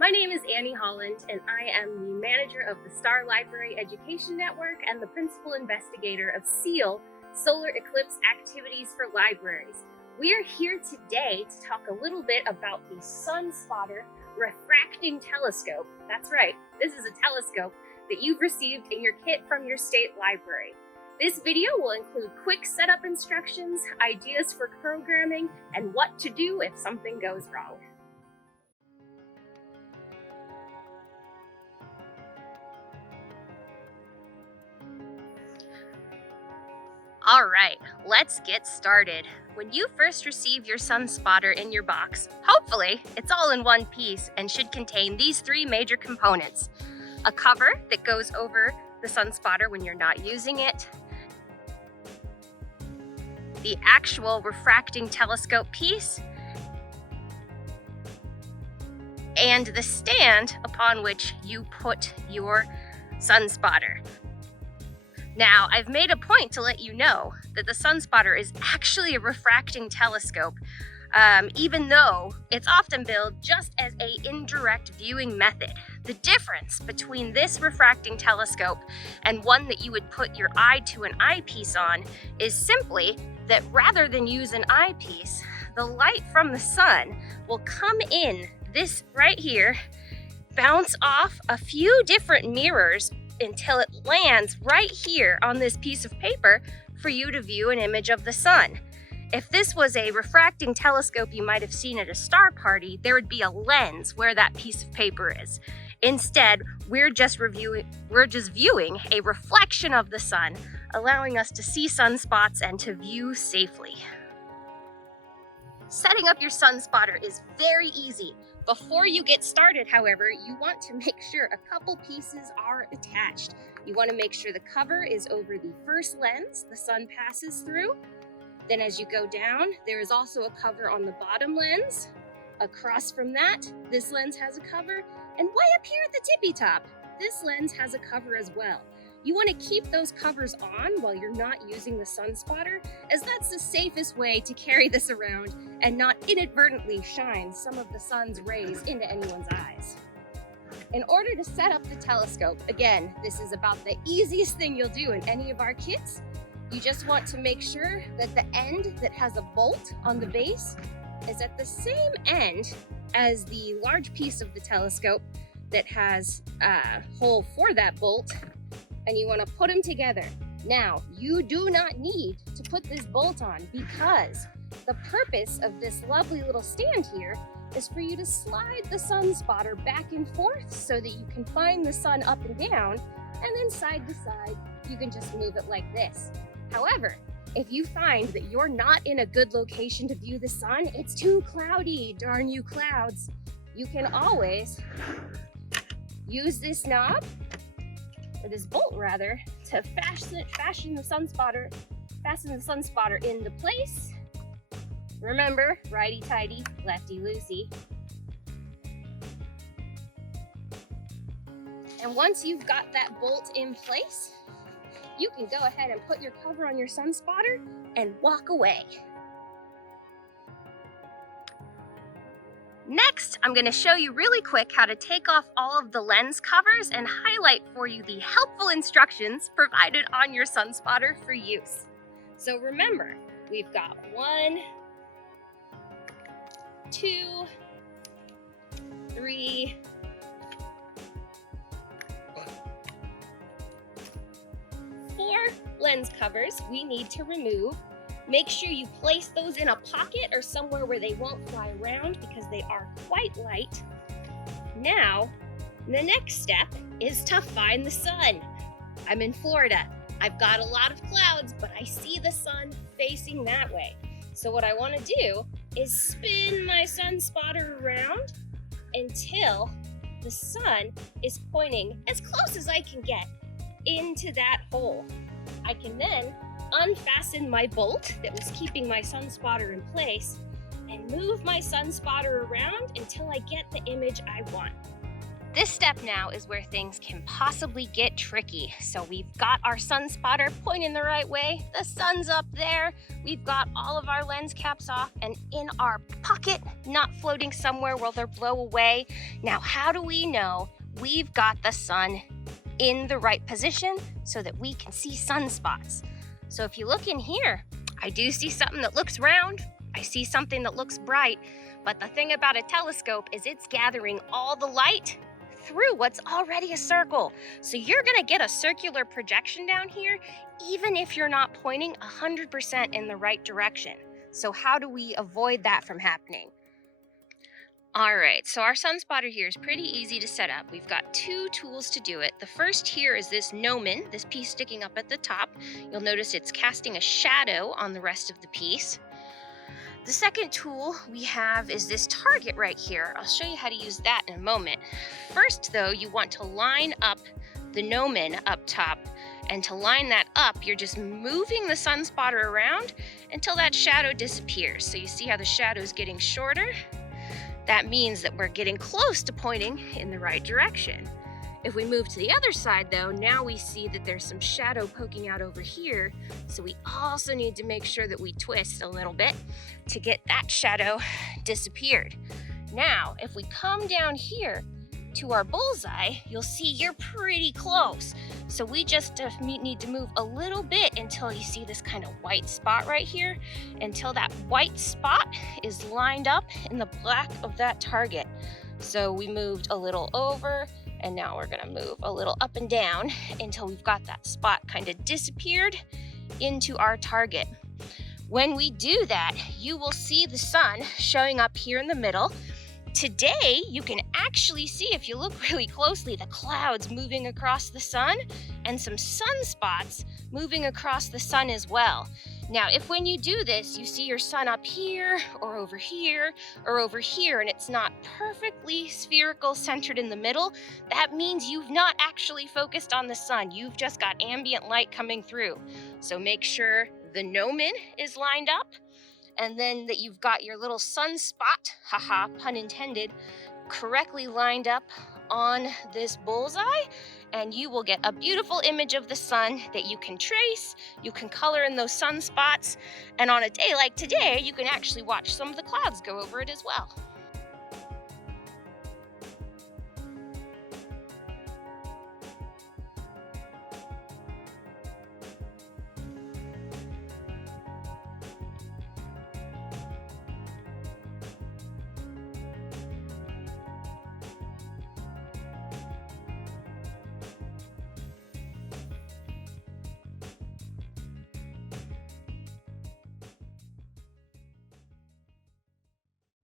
My name is Annie Holland, and I am the manager of the Star Library Education Network and the principal investigator of SEAL, Solar Eclipse Activities for Libraries. We are here today to talk a little bit about the Sunspotter refracting telescope. That's right, this is a telescope that you've received in your kit from your state library. This video will include quick setup instructions, ideas for programming, and what to do if something goes wrong. All right, let's get started. When you first receive your Sunspotter in your box, hopefully it's all in one piece and should contain these three major components. A cover that goes over the Sunspotter when you're not using it, the actual refracting telescope piece, and the stand upon which you put your Sunspotter. Now, I've made a point to let you know that the Sunspotter is actually a refracting telescope, even though it's often billed just as an indirect viewing method. The difference between this refracting telescope and one that you would put your eye to an eyepiece on is simply that rather than use an eyepiece, the light from the sun will come in this right here, bounce off a few different mirrors until it lands right here on this piece of paper for you to view an image of the sun. If this was a refracting telescope you might have seen at a star party, there would be a lens where that piece of paper is. Instead, we're just viewing a reflection of the sun, allowing us to see sunspots and to view safely. Setting up your Sunspotter is very easy. Before you get started, however, you want to make sure a couple pieces are attached. You want to make sure the cover is over the first lens the sun passes through. Then as you go down, there is also a cover on the bottom lens. Across from that, this lens has a cover. And way up here at the tippy top, this lens has a cover as well. You want to keep those covers on while you're not using the Sunspotter, as that's the safest way to carry this around and not inadvertently shine some of the sun's rays into anyone's eyes. In order to set up the telescope, again, this is about the easiest thing you'll do in any of our kits. You just want to make sure that the end that has a bolt on the base is at the same end as the large piece of the telescope that has a hole for that bolt, and you want to put them together. Now, you do not need to put this bolt on because the purpose of this lovely little stand here is for you to slide the Sunspotter back and forth so that you can find the sun up and down, and then side to side, you can just move it like this. However, if you find that you're not in a good location to view the sun, it's too cloudy, darn you clouds, you can always use this knob, or this bolt rather, to fasten the Sunspotter into place. Remember, righty-tighty, lefty-loosey. And once you've got that bolt in place, you can go ahead and put your cover on your Sunspotter and walk away. Next, I'm going to show you really quick how to take off all of the lens covers and highlight for you the helpful instructions provided on your Sunspotter for use. So remember, we've got 1, 2, 3, 4 lens covers we need to remove. Make sure you place those in a pocket or somewhere where they won't fly around because they are quite light. Now, the next step is to find the sun. I'm in Florida. I've got a lot of clouds, but I see the sun facing that way. So what I want to do is spin my Sunspotter around until the sun is pointing as close as I can get into that hole. I can then unfasten my bolt that was keeping my Sunspotter in place and move my Sunspotter around until I get the image I want. This step now is where things can possibly get tricky. So we've got our sun spotter pointing the right way, the sun's up there, we've got all of our lens caps off and in our pocket, not floating somewhere where they'll blow away. Now, how do we know we've got the sun in the right position so that we can see sunspots? So if you look in here, I do see something that looks round, I see something that looks bright, but the thing about a telescope is it's gathering all the light through what's already a circle. So you're gonna get a circular projection down here, even if you're not pointing 100% in the right direction. So how do we avoid that from happening? All right, so our sunspotter here is pretty easy to set up. We've got two tools to do it. The first here is this gnomon, this piece sticking up at the top. You'll notice it's casting a shadow on the rest of the piece. The second tool we have is this target right here. I'll show you how to use that in a moment. First though, you want to line up the gnomon up top. And to line that up, you're just moving the sunspotter around until that shadow disappears. So you see how the shadow is getting shorter? That means that we're getting close to pointing in the right direction. If we move to the other side though, now we see that there's some shadow poking out over here. So we also need to make sure that we twist a little bit to get that shadow disappeared. Now, if we come down here to our bullseye, you'll see you're pretty close. So we just need to move a little bit until you see this kind of white spot right here, until that white spot is lined up in the black of that target. So we moved a little over, and now we're gonna move a little up and down until we've got that spot kind of disappeared into our target. When we do that, you will see the sun showing up here in the middle. Today, you can actually see, if you look really closely, the clouds moving across the sun and some sunspots moving across the sun as well. Now, if when you do this, you see your sun up here or over here or over here, and it's not perfectly spherical centered in the middle, that means you've not actually focused on the sun. You've just got ambient light coming through. So make sure the gnomon is lined up, and then that you've got your little sunspot, haha, pun intended, correctly lined up on this bullseye, and you will get a beautiful image of the sun that you can trace, you can color in those sunspots, and on a day like today, you can actually watch some of the clouds go over it as well.